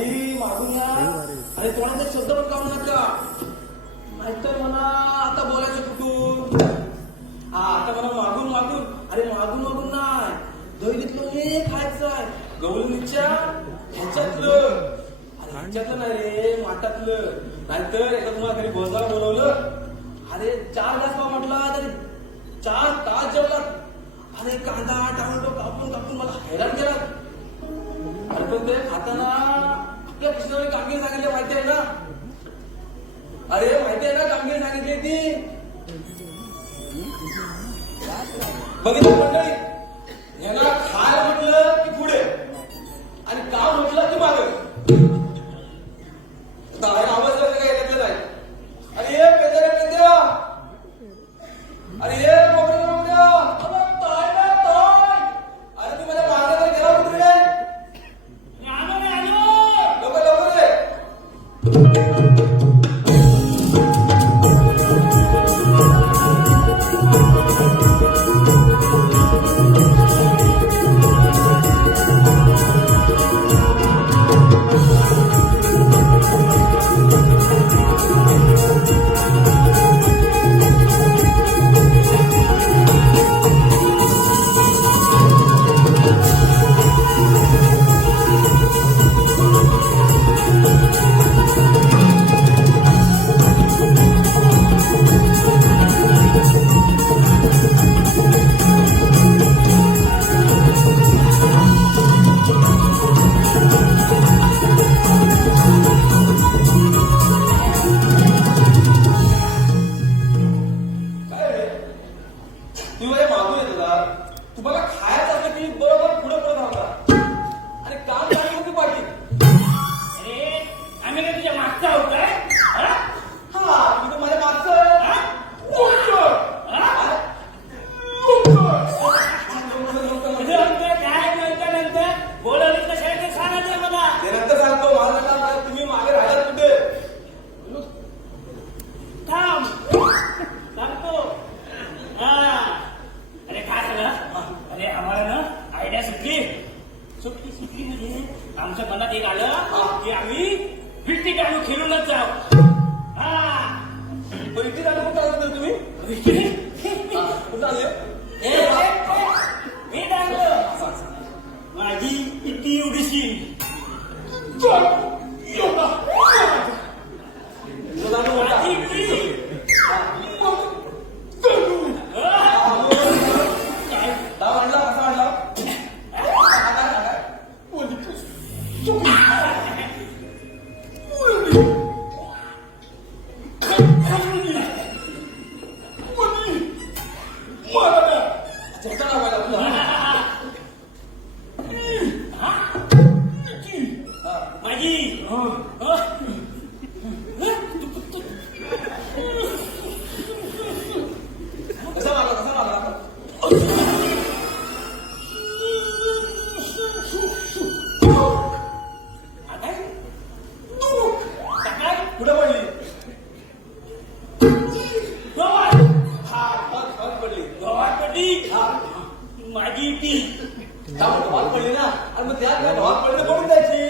खाली मागून या आणि कोणाचा शब्द पण काढू नका, नाहीतर मला आता बोलायचं कुठून. हा आता मला मागून मागून, अरे मागून मागून नाही, दैरीतलं हे खायचं आहे, गवळणीच्या ह्याच्यातलं, अरे ह्याच्यातलं नाही रे, माठातलं. नाहीतर एका तुम्हाला घरी भोजनाला बोलवलं, अरे 4 ग्लास पाव म्हटला तरी 4 तास जेवलात. अरे कांदा टोमॅटो कापून कापून मला हैराण केला. अरे पण ते खाताना आपल्या कृष्णाने कामगिरी सांगितली माहिती आहे ना, अरे माहिती आहे ना कामगिरी सांगितली ती. बघितलं मंडळी, यांना खायला म्हटलं की पुढे आणि काम म्हटलं की मागे. आवाज वगैरे काय घेतलं नाही. अरे ये पेद्या रे पेद्या, अरे ये मोकळ्या मोकळ्या, अरे तू माझ्या मागे गेला कुठे रे? लवकर लवकर रे. तुम्हाला खायचं असलं की बरोबर पुढे पुढे धावता आणि काम सांगितलं की पाठी. अरे आम्ही काय तुझ्या मागचा आहोत काय? हा तुम्ही माझ्या मागचं काय नंतर बोलवलं कशा ते सांगायचं मला. ते नंतर सांगतो. मला तुम्ही मागे राहिलात कुठे? थांब सांगतो. अरे काय झालं? अरे आम्हाला ना आयडिया सुटली सुटली म्हणजे आमच्या मनात एक आलं की आम्ही विट्टी दांडू खेळूनच जाऊ. विट्टी दांडू कुठं आलं तुम्ही? कुठं आले? मी दांडू माझी इतकी एवढीशी माझी इतकी माझी ती धावात पडली ना, आणि मग त्यात काय धावात पडली पडून जायची.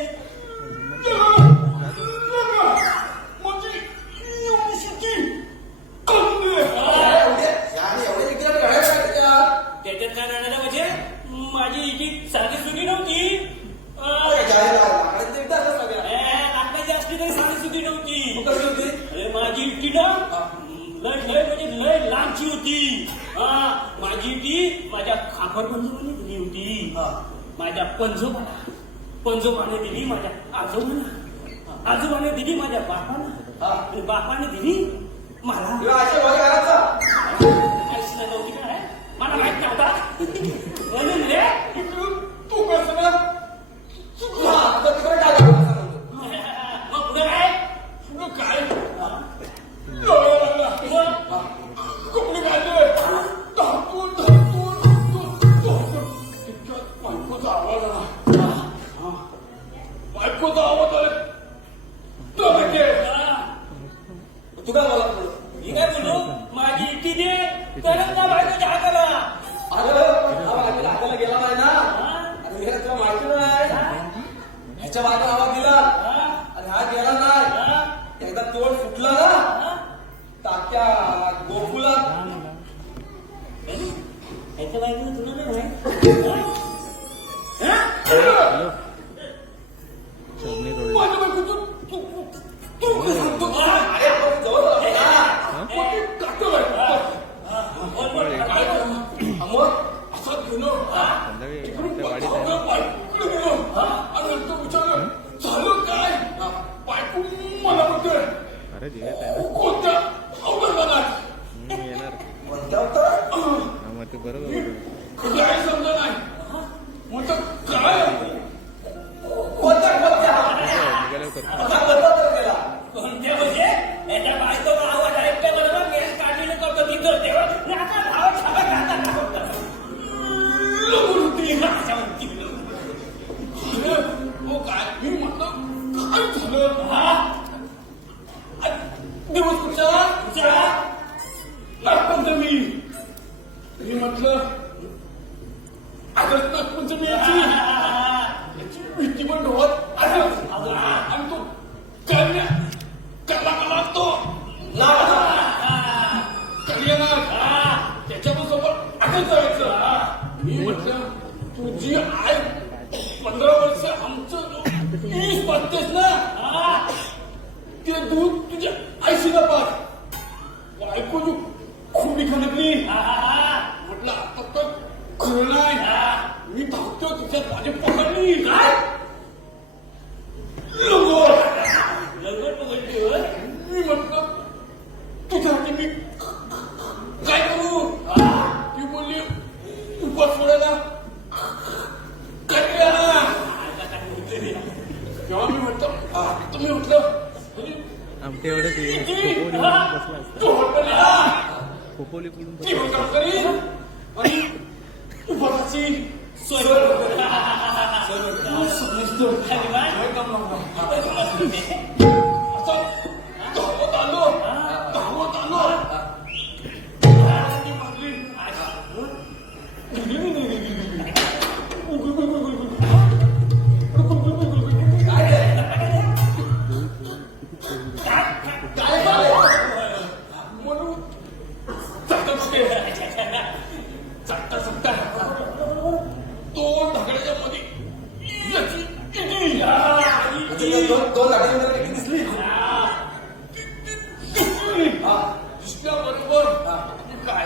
त्याच्यात काय राहणार म्हणजे माझी इथे साधी सुधी नव्हती. लाकडाची असली तरी साधी सुधी नव्हती. कशी होती? अरे माझी इटी ना लय म्हणजे लय लांबची होती. माझी इटी माझ्या खापरबंधूने दिली होती. माझ्या पंजोबाने दिली माझ्या आजोबांना, आजोबाने दिली माझ्या बापाला आणि बापाने दिली मला. ऐसलं नव्हती काय मला माहित नव्हता म्हणून रे तू कसं मग पुढे काय काय कुठे काय बायकोचा आवाज आला. तू काय बोला? मी काय बोलू माझी इटी दे तरच ना बायकोच्या हाताला. अरे हाताला गेला नाही ना. तुला माहिती नाही ह्याच्या बाजूला आवाज दिला आणि हा गेला नाही. एकदा तोंड फुटला ना तात्या गोकुलात. ह्याच्या बाजूला तुला नाही माहित? माझ्या बायको तू कसं सांगतो? अरे पण जवळ आला ना. पण ते काटलं आहे. काय मग असं गेलो इकडून धावलं बायकोकडे गेलो आणि नंतर विचारलं झालं काय? बायको मला म्हणतोय कोणत्या अवघडपणात कोणत्या काय समजा नाही म्हणतो काय कोणत्या कोणत्या म्हणजे याच्या बायकोचा आवाज ऐकल्याबरोबर केस काढलेलं करतो तिथं तेव्हा मी आता धावत धावत राहतात काय मी म्हटलं काय झालं दिवस कुठचा नागपंचमी. मी म्हटलं आगस्ट नागपंचमी याची भीती पण डोळ्यात आलं आणि तो कन्या कला कला तो त्याच्यासोबत आगच जायचं. मी म्हटलं तुझी आई 15 वर्ष आमचं वीस पाहतेस ना ते दूध तुझ्या आईशी ना पाह बायको तू खुबी खणकली. म्हटलं आता तर खरं नाही. मी धावतो तिच्यात माझी पकडली लगोर. मी म्हटलं तुझ्यासाठी मी काय करू? ती बोलली उपास सोडायला तेव्हा मी म्हटलं तुम्ही म्हटलं आमटे एवढंच खोपोली आणि उपासाची धावत आलो दोन लाखाची दिसली दिसल्याबरोबर काय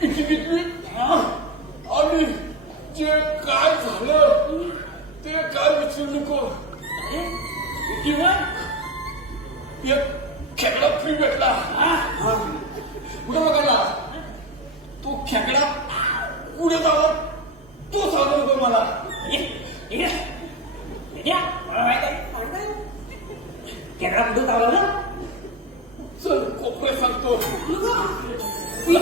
किती घेतली आणि जे काय झालं ते काय विचारू नको. किंवा एक खेकडा फ्री भेटला. कुठं बघायला तो खेकडा पुढे जावा तो सांगू नको मला. खेकडा कुठं चावला ना चल कोपरे सांगतो तुला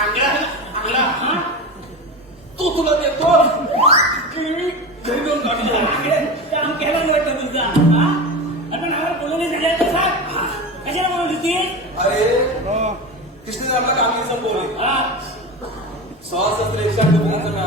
अंगला तो तुला देतो की मी घरी जाऊन काढून काम केलं वाटतं तुझा. आपण आम्हाला बोलवणे झाले कशाला बोलवली ती? अरे कृष्ण आपला काम संपवले 16 100 बोलायचं ना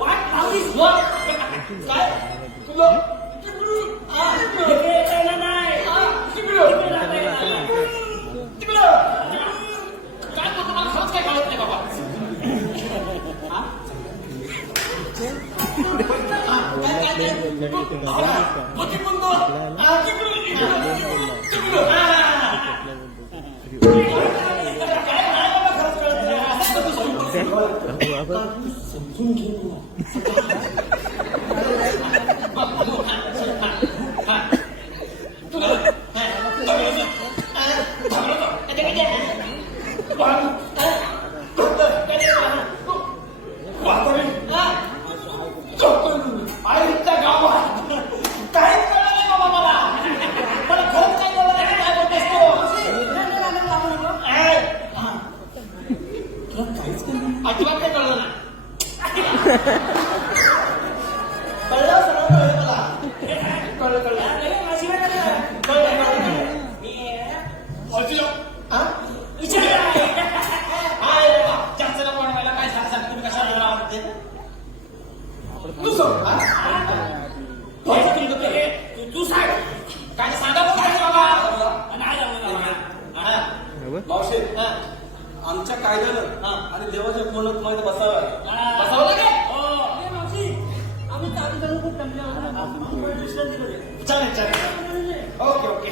वाट लावलीस वर. काय तुला इकडे यायला नाही. इकडे जाता येणार नाही. काय करतो मला खरंच काय कळत नाही बाबा. समजून घे आईच्या गावात काहीच कळलं नाही बाबा मला. मला खरंच काही कळलं नाही. काय बोलतेस तू? तुला काहीच कळलं नाही? अजिबात काही कळलं नाही. कळलं सगळं कळलं मला. कळलं कळलं तू सांग काय सांगा बाबा. मावशी आमच्या कायद्यानं आणि देवाच्या पूर्ण तुम्हाला बसावं चालेल चालेल. Okay okay.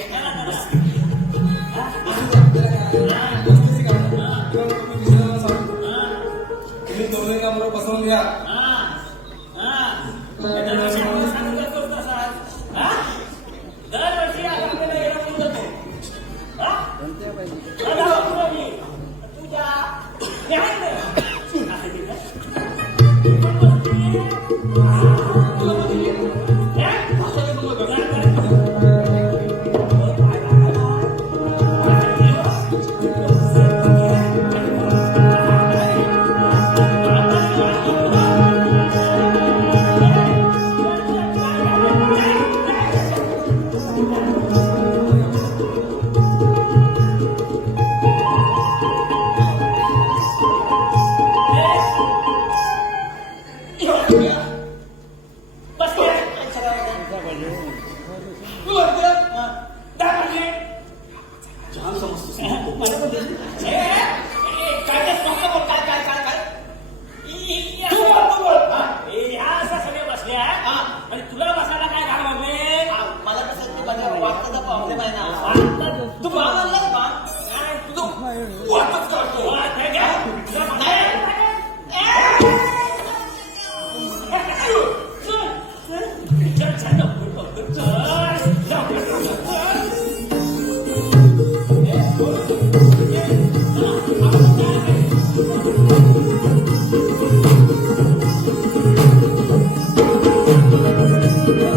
तुम्ही दोघे कामावर बसवून घ्या. दरवर्षी आपल्याला येणं होऊन जातो. तुला बसायला काय घाण वागले. मला कसं वाटतं पाहुणे पाहिजे ना. तू बाण आणला का बाण? तुझं वाटच करतो.